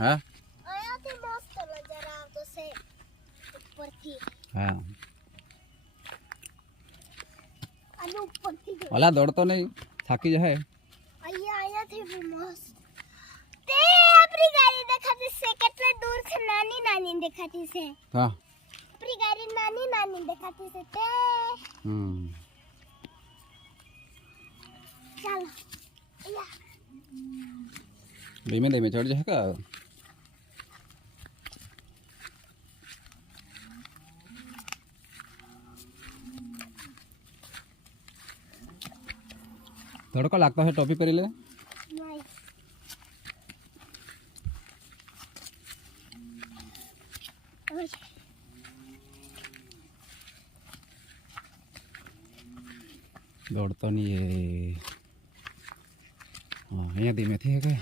હા અહીંયાથી મસ્ત નજારો આવતો છે ઉપરથી. હા અને ઉપરથી ઓલા દોડતો નહીં થાકી જાય. અહીંયાથી બી મસ્ત. તે આપણી ગાડી દેખાતી છે કેટલે દૂર છે, નાની નાની દેખાતી છે. હા આપણી ગાડી નાની નાની દેખાતી છે તે. ચાલો અહીંયા ધીમે ધીમે ચડ જાય કા. તડકો લાગતો છે, ટોપી પહેરી લે. નહીં દોડતો નહીં એ. હા અહીંયા ધીમેથી હે કે